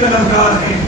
طلبگار ہیں.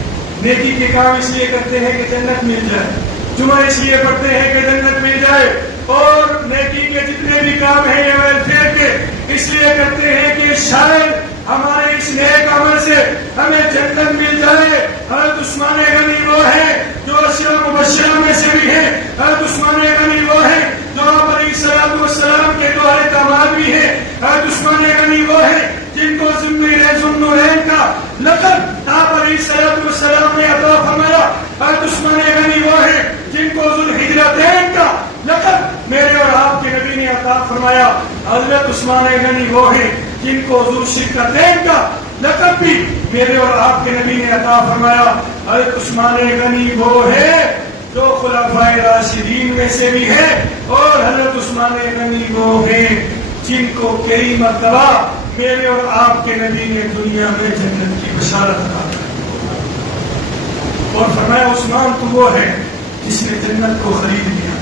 نیکی کے کام اس لیے کرتے ہیں کہ جنت مل جائے. جمعہ اس لیے پڑھتے ہیں کہ جنت مل جائے. اور نیکی کے جتنے بھی کام ہیں یہ ویلفیئر کے اس لیے کرتے ہیں کہ شاید ہمارے اس نیک عمل سے ہمیں جنت مل جائے. حضرت عثمان غنی وہ ہیں جو عشرہ مبشرہ میں سے بھی ہیں. حضرت عثمان غنی وہ ہیں جو آپ علیہ الصلوۃ والسلام کے دوہرے داماد بھی ہیں. حضرت عثمان غنی وہ ہیں جن کو ذوالنورین کا لقب آپ علیہ الصلوۃ والسلام نے عطا فرمایا. حضرت عثمان غنی وہ ہیں جن کو ذوالحجرتین کا لقب میرے اور آپ کے نبی نے عطا فرمایا. حضرت عثمان غنی وہ ہیں جن کو ذوالشقتین کا لقب بھی میرے اور آپ کے نبی نے عطا فرمایا. حضرت عثمان غنی وہ ہے جو خلفائے راشدین میں سے بھی ہے. اور حضرت عثمان غنی وہ ہیں جن کو کئی مرتبہ میرے اور آپ کے نبی نے دنیا میں جنت کی بشارت عطا کی اور فرمایا عثمان تو وہ ہے جس نے جنت کو خرید لیا.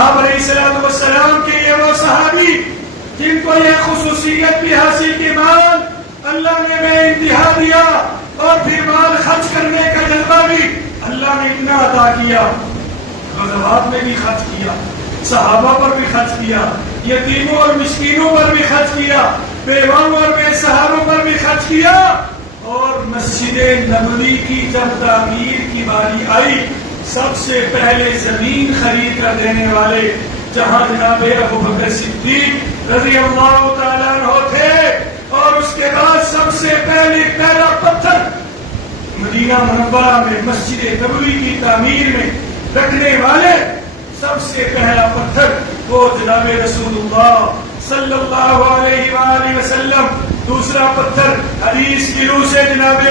آپ علیہ الصلوۃ والسلام کے یہ وہ صحابی جن کو یہ خصوصیت بھی حاصل کی مال اللہ نے بے انتہا دیا اور پھر مال خرچ کرنے کا جذبہ بھی اللہ نے اتنا عطا کیا. غزوات میں بھی خرچ کیا, صحابہ پر بھی خرچ کیا, یتیموں اور مسکینوں پر بھی خرچ کیا, بیواؤں اور بے سہاروں پر بھی خرچ کیا. اور مسجد نبوی کی جب تعمیر کی باری آئی سب سے پہلے زمین خرید کر دینے والے جہاں جناب ابو بکر صدیق رضی اللہ تعالیٰ عنہ تھے. اور اس کے بعد سب سے پہلا پتھر مدینہ منورہ میں مسجد نبوی کی تعمیر میں رکھنے والے سب سے پہلا پتھر وہ جناب رسول اللہ صلی اللہ علیہ وآلہ وسلم. دوسرا پتھر حدیث کی روح سے جناب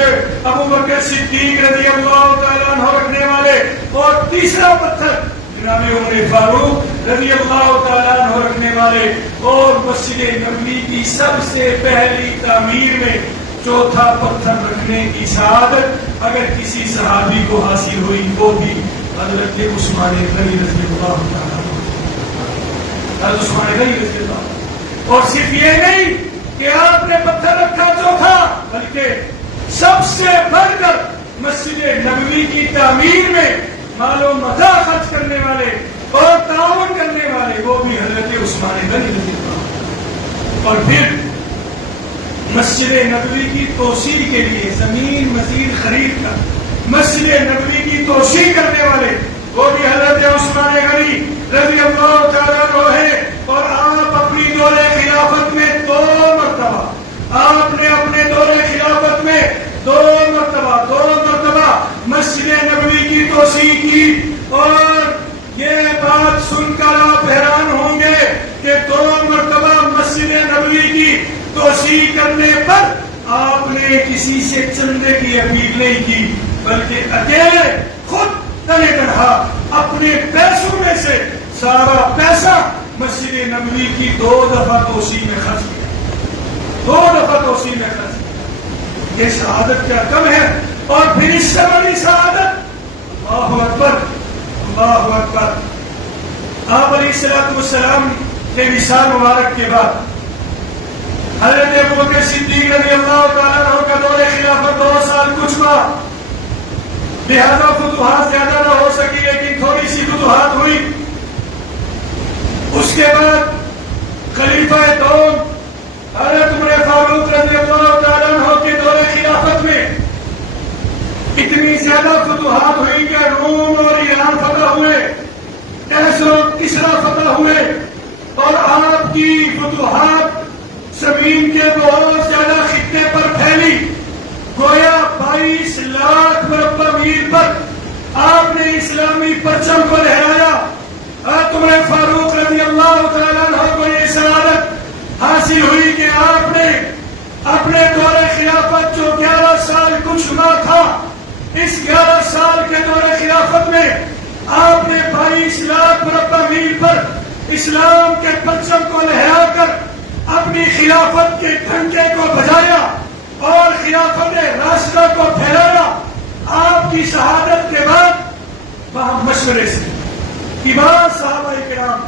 ابو بکر صدیق رضی اللہ تعالیٰ عنہ رکھنے والے. اور تیسرا پتھر جناب عمر فاروق رضی اللہ تعالیٰ عنہ رکھنے والے. اور مسجد نبوی کی سب سے پہلی تعمیر میں چوتھا پتھر رکھنے کی سعادت اگر کسی صحابی کو حاصل ہوئی وہ بھی حضرت عثمان غنی رضی اللہ تعالیٰ عنہ. حضرت عثمان غنی رضی اللہ عنہ. اور صرف یہ نہیں کہ آپ نے پتھر رکھا چوتھا بلکہ سب سے بڑھ کر مسجد نبوی کی تعمیر میں مال و متاع خرچ کرنے والے اور تعاون کرنے والے وہ بھی حضرت عثمان غنی رضی اللہ عنہ. اور پھر مسجد نبوی کی توسیع کے لیے زمین مزید خرید کر مسجد نبوی کی توسیع کرنے والے وہ بھی حضرت عثمان غنی رضی اللہ تعالیٰ عنہ ہے. اور آپ اپنی دور خلافت میں دو مرتبہ آپ نے اپنے دور خلافت میں دو مرتبہ مسجد نبوی کی توسیع کی. اور یہ بات سن کر آپ حیران ہوں گے کہ دو مرتبہ مسجد نبوی کی توسیع کرنے پر آپ نے کسی سے چندے کی اپیل نہیں کی بلکہ اکیلے خود تنے تنہا اپنے پیسوں میں سے سارا پیسہ مسجد نبوی کی 2 دفعہ توسیع میں خرچ کیا. 2 دفعہ توسیع میں خرچ کیا. یہ شہادت کیا کم ہے. اور پھر اس سے بڑی شہادت اللہ اکبر اللہ اکبر. آپ علیہ الصلوۃ والسلام کے وصال مبارک کے بعد حضرت ابو بکر صدیق رضی اللہ تعالیٰ عنہ کا دور خلافت 2 سال کچھ ہوا. لہذا فتوحات زیادہ نہ ہو سکی لیکن تھوڑی سی فتوحات ہوئی. اس کے بعد خلیفہ دوم حضرت عمر فاروق رضی اللہ تعالیٰ عنہ کے دور خلافت میں اتنی زیادہ فتوحات ہوئی کہ روم اور ایران فتح ہوئے, کیسر و کسرا فتح ہوئے. اور آپ کی فتوحات زمین کے بہت زیادہ خطے پر پھیلی. گویا 22 لاکھ مربع میل پر آپ نے اسلامی پرچم کو لہرایا. عمر فاروق رضی اللہ تعالیٰ عنہ کو یہ سعادت حاصل ہوئی کہ آپ نے اپنے دور خلافت جو 11 سال کچھ نہ تھا, اس 11 سال کے دور خلافت میں آپ نے 22 لاکھ مربع میل پر اسلام کے پرچم کو لہرا کر اپنی خلافت کے ڈنکے کو بجایا اور خلافت راشدہ کو پھیلایا. آپ کی شہادت کے بعد وہاں مشورے سے امام صحابہ کرام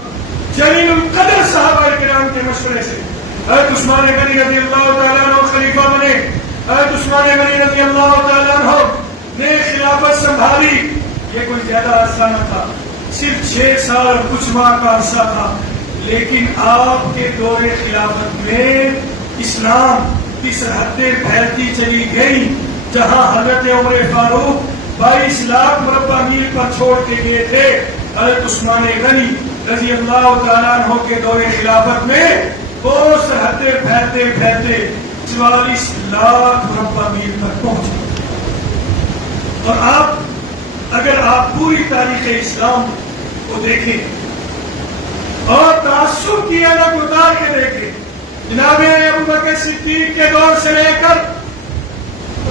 جلیل القدر صحابہ کرام کے مشورے سے حضرت عثمان غنی رضی اللہ تعالیٰ عنہ خلیفہ بنے. حضرت عثمان غنی رضی اللہ تعالیٰ عنہ نے خلافت سنبھالی. یہ کوئی زیادہ عرصہ نہ تھا، صرف 6 سال اور کچھ ماہ کا عرصہ تھا، لیکن آپ کے دور خلافت میں اسلام کی سرحدیں پھیلتی چلی گئی. جہاں حضرت عمر فاروق 22 لاکھ مربع میل پر چھوڑ کے گئے تھے، حضرت عثمان غنی رضی اللہ تعالیٰ عنہ کے دور خلافت میں وہ سرحدیں پھیلتے پھیلتے 44 لاکھ مربع میل تک پہنچے. اور اگر آپ پوری تاریخ اسلام کو دیکھیں اور تعصب کی الگ اتار کے دیکھیں، جناب ابو بکر صدیق کے دور سے لے کر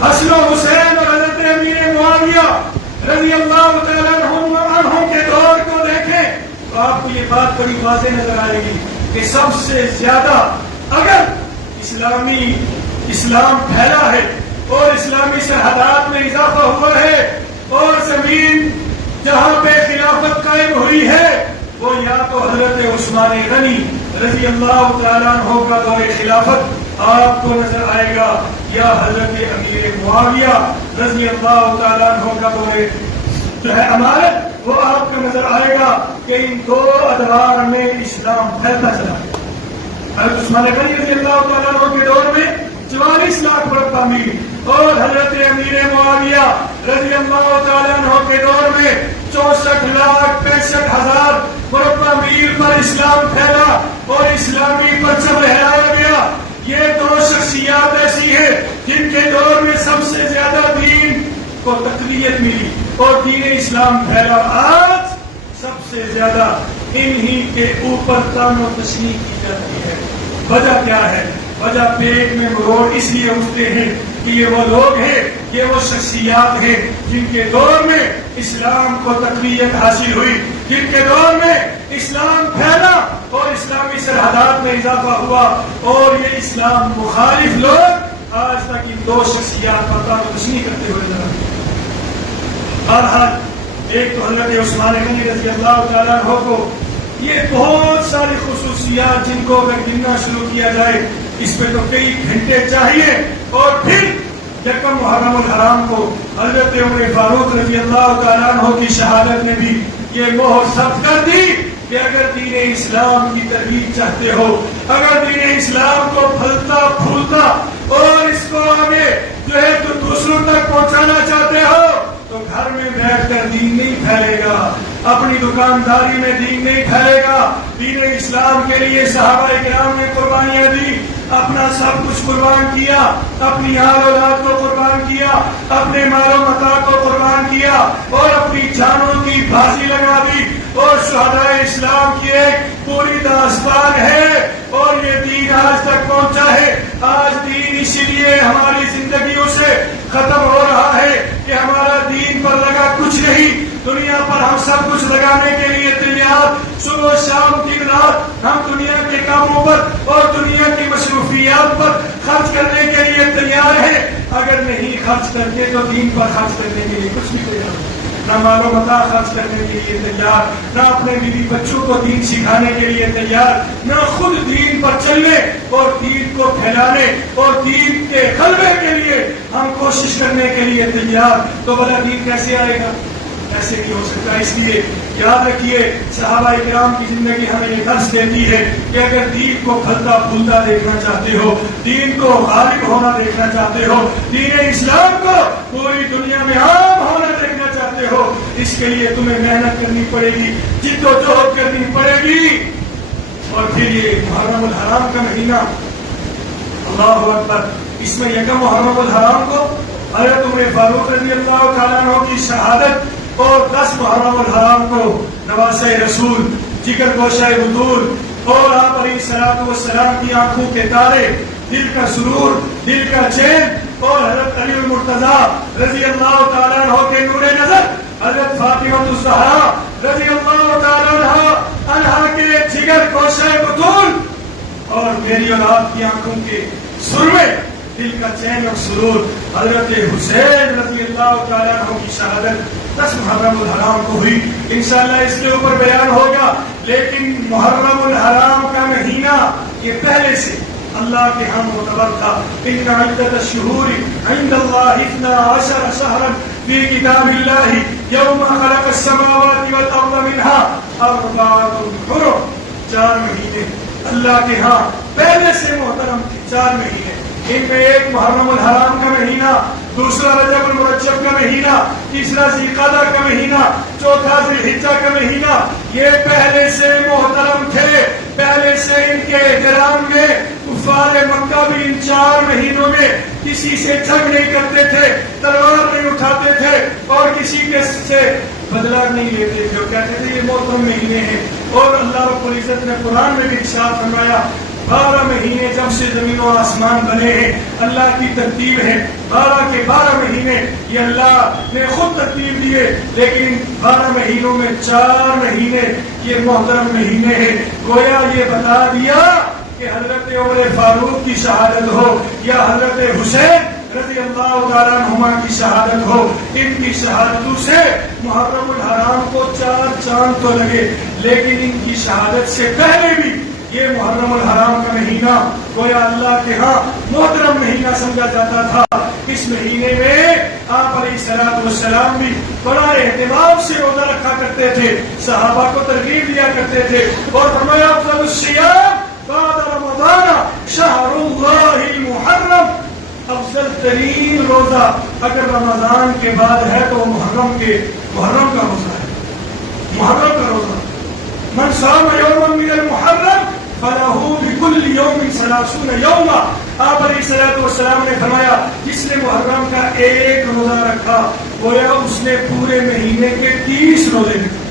حسن و حسین اور حضرت امیر معاویہ رضی اللہ تعالیٰ عنہ کے دور کو دیکھیں تو آپ کو یہ بات بڑی واضح نظر آئے گی کہ سب سے زیادہ اگر اسلام پھیلا ہے اور اسلامی سرحدات میں اضافہ ہوا ہے اور زمین جہاں پہ خلافت قائم ہوئی ہے وہ یا تو حضرت عثمان غنی رضی اللہ تعالیٰ عنہ کا دور خلافت آپ کو نظر آئے گا، یا حضرت امیر معاویہ رضی اللہ تعالیٰ عنہ کا دور جو ہے امارت وہ آپ کو نظر آئے گا کہ ان 2 ادوار میں اسلام پھیلتا چلا. حضرت عثمان غنی رضی اللہ تعالیٰ عنہ کے دور میں 44 لاکھ مربع میل اور حضرت امیر معاویہ رضی اللہ تعالیٰ عنہ کے دور میں 64,65,000 مربع میل پر اسلام پھیلا اور اسلامی پرچم لہرایا گیا. یہ 2 شخصیات ایسی ہیں جن کے دور میں سب سے زیادہ دین کو تقویت ملی اور دین اسلام پھیلا. آج سب سے زیادہ انہی کے اوپر تان و تشنیع کی جاتی ہے. وجہ کیا ہے؟ وجہ پیٹ میں مروڑ اس لیے اٹھتے ہیں کہ یہ وہ لوگ ہیں، یہ وہ شخصیات ہیں جن کے دور میں اسلام کو تقویت حاصل ہوئی، جن کے دور میں اسلام پھیلا اور اسلامی سرحدات میں اضافہ ہوا، اور یہ اسلام مخالف لوگ آج تک ان 2 شخصیات پر تان و تشنیع کرتے ہوئے نظر آتے ہیں. بہرحال ایک تو حضرت عثمان غنی رضی اللہ تعالیٰ عنہ کو یہ بہت ساری خصوصیات جن کو اگر گننا شروع کیا جائے اس پہ تو کئی گھنٹے چاہیے. اور پھر یکم محرم الحرام کو حضرت عمر فاروق رضی اللہ تعالیٰ عنہ کی شہادت نے بھی یہ مہر ثبت کر دی کہ اگر دین اسلام کی ترویج چاہتے ہو، اگر دین اسلام کو پھلتا پھولتا اور اس کو آگے جو ہے تو دوسروں تک پہنچانا چاہتے ہو تو گھر میں بیٹھ کر دین نہیں پھیلے گا، اپنی دکانداری میں دین نہیں پھیلے گا. دین اسلام کے لیے صحابہ کرام نے قربانیاں دی، اپنا سب کچھ قربان کیا، اپنی آل اولاد کو قربان کیا، اپنے مال و متاع کو قربان کیا اور اپنی جانوں کی بازی لگا دی. اور شہداء اسلام کی ایک پوری داستان ہے اور یہ دین آج تک پہنچا ہے. آج دین اسی لیے ہماری زندگیوں سے ختم ہو رہا ہے کہ ہمارا دین پر لگا کچھ نہیں. دنیا پر ہم سب کچھ لگانے کے لیے تیار، صبح شام دن رات ہم دنیا کے کاموں پر اور دنیا کی مصروفیات پر خرچ کرنے کے لیے تیار ہیں. اگر نہیں خرچ کرتے تو دین پر خرچ کرنے کے لیے کچھ بھی تیار نہیں. نہ مال و متاع خرچ کرنے کے لیے تیار، نہ اپنے بیوی بچوں کو دین سکھانے کے لیے تیار، نہ خود دین پر چلنے اور دین کو پھیلانے اور دین کے غلبے کے لیے ہم کوشش کرنے کے لیے تیار. تو بھلا دین کیسے آئے گا؟ ایسے نہیں ہو سکتا. اس لیے یاد رکھیے صحابہ کرام کی زندگی ہمیں یہ درس دیتی ہے کہ اگر دین کو پھلتا پھولتا دیکھنا چاہتے ہو، دین کو غالب ہونا دیکھنا چاہتے ہو، دین اسلام کو پوری دنیا میں عام ہونا دیکھنا چاہتے ہو، اس کے لیے تمہیں محنت کرنی پڑے گی، جد و جہد کرنی پڑے گی. اور پھر یہ محرم الحرام کا مہینہ، اللہ اکبر، اس میں یکم محرم الحرام کو حضرت عمر فاروق رضی اللہ تعالیٰ عنہ کی شہادت اور 10 محرم الحرام کو نواسہ رسول، جگر گوشہ بطول اور آپ علیہ الصلوۃ والسلام کی آنکھوں کے تارے، دل کا سرور، دل کا چین اور حضرت علی المرتضی رضی اللہ تعالیٰ عنہ کے نور نظر، حضرت فاطمہ الزہرا رضی اللہ تعالیٰ عنہ کے جگر گوشہ بطول اور میری اور آپ کی آنکھوں کے سرمے، دل کا چین اور سرور حضرت حسین رضی اللہ تعالیٰ عنہ کی شہادت 10 محرم الحرام کو ہوئی. انشاءاللہ اس کے اوپر بیان ہوگا، لیکن محرم الحرام کا مہینہ یہ پہلے سے اللہ کے ہاں معتبر تھا. ان عدت الشہور عند اللہ 12 شہرا فی کتاب اللہ یوم خلق السماوات والارض منها 4 حرم. 4 مہینے اللہ کے ہاں پہلے سے محترم تھے. 4 مہینے، ان میں ایک محرم الحرام کا مہینہ، دوسرا رجب المرجب کا مہینہ، تیسرا ذی القعدہ کا مہینہ، چوتھا ذی الحجہ کا مہینہ. یہ پہلے سے محترم تھے. پہلے سے ان کے احترام میں کفار مکہ بھی ان 4 مہینوں میں کسی سے جنگ نہیں کرتے تھے، تلوار نہیں اٹھاتے تھے اور کسی کے سے بدلہ نہیں لیتے تھے. وہ کہتے تھے یہ محترم مہینے ہیں. اور اللہ رب العزت نے قرآن میں بھی ارشاد فرمایا 12 مہینے جب سے زمین و آسمان بنے ہیں اللہ کی ترتیب ہے. 12 کے 12 مہینے یہ اللہ نے خود ترتیب دیے، لیکن 12 مہینوں میں 4 مہینے یہ محترم مہینے ہیں. گویا یہ بتا دیا کہ حضرت عمر فاروق کی شہادت ہو یا حضرت حسین رضی اللہ تعالیٰ عنہما کی شہادت ہو، ان کی شہادتوں سے محرم الحرام کو 4 چاند تو لگے، لیکن ان کی شہادت سے پہلے بھی یہ محرم الحرام کا مہینہ گویا اللہ کے ہاں محترم مہینہ سمجھا جاتا تھا. اس مہینے میں آپ علیہ الصلوۃ والسلام بھی بڑا اہتمام سے روزہ رکھا کرتے تھے، صحابہ کو ترغیب دیا کرتے تھے اور فرمایا افضل الصیام بعد رمضان شہر اللہ المحرم. افضل ترین روزہ اگر رمضان کے بعد ہے تو محرم کا روزہ ہے. محرم کا روزہ من صام یوما من المحرم فَلَهُ بِكُلِّ يَوْمٍ 30 يَوْمًا. آپ علیہ الصلوۃ والسلام نے فرمایا جس نے محرم کا ایک روزہ رکھا گویا اس نے پورے مہینے کے 30 روزے رکھے.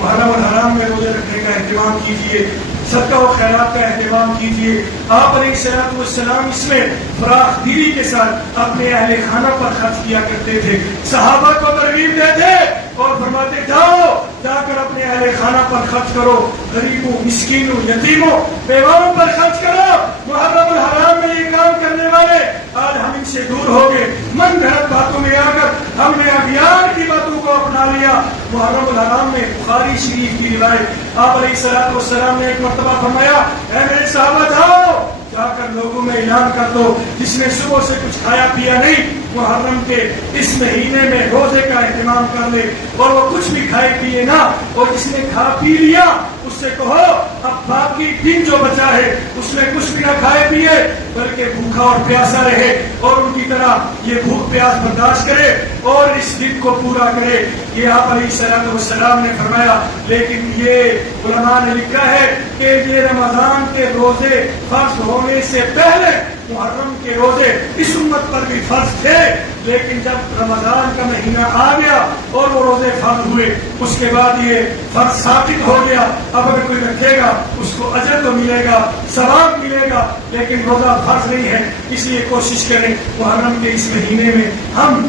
محرم الحرام میں روزے رکھنے کا اہتمام کیجیے، صدقہ و خیرات کا اہتمام کیجیے. آپ علیہ الصلوۃ والسلام اس میں فراخ دلی کے ساتھ اپنے اہل خانہ پر خرچ کیا کرتے تھے، صحابہ کو ترغیب دیتے اور فرماتے جاؤ جا کر اپنے اہل خانہ پر خرچ کرو، غریبوں، مسکینوں، یتیموں، بیواؤں پر خرچ کرو. محرم الحرام میں یہ کام کرنے والے آج ہم ان سے دور ہو گئے. من گھڑت باتوں میں آ کر ہم نے اغیار کی باتوں کو اپنا لیا. محرم الحرام میں بخاری شریف کی روایت آپ علیہ الصلوۃ والسلام نے ایک مرتبہ فرمایا اے میرے صحابہ جاؤ جا کر لوگوں میں اعلان کر دو جس نے صبح سے کچھ کھایا پیا نہیں محرم کے اس مہینے میں روزے کا اہتمام کر لے، اور وہ کچھ بھی کھائے پیے نہ، اور جس نے کھا پی لیا اس سے کہو اب باقی دن جو بچا ہے اس میں کچھ بھی نہ کھائے پیے بلکہ بھوکا اور پیاسا رہے اور ان کی طرح یہ بھوک پیاس برداشت کرے اور اس دن کو پورا کرے. یہ آپ علیہ الصلوۃ والسلام نے فرمایا. لیکن یہ علماء نے لکھا ہے کہ یہ رمضان کے روزے فرض ہونے سے پہلے محرم کے روزے اس امت پر بھی فرض تھے، لیکن جب رمضان کا مہینہ آ گیا اور وہ روزے فرض ہوئے اس کے بعد یہ فرض ثابت ہو گیا. اب اگر کوئی رکھے گا اس کو اجر تو ملے گا، ثواب ملے گا، لیکن روزہ فرض نہیں ہے. اس لیے کوشش کریں محرم کے اس مہینے میں ہم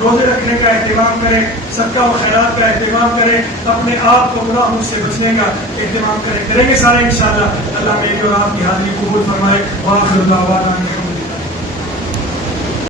روزے رکھنے کا اہتمام کریں، صدقہ و خیرات کا اہتمام کریں، اپنے آپ کو گناہوں سے بچنے کا اہتمام کریں گے سارے انشاءاللہ. اللہ میری اور آپ کی حاضری قبول فرمائے. وآخر دعوانا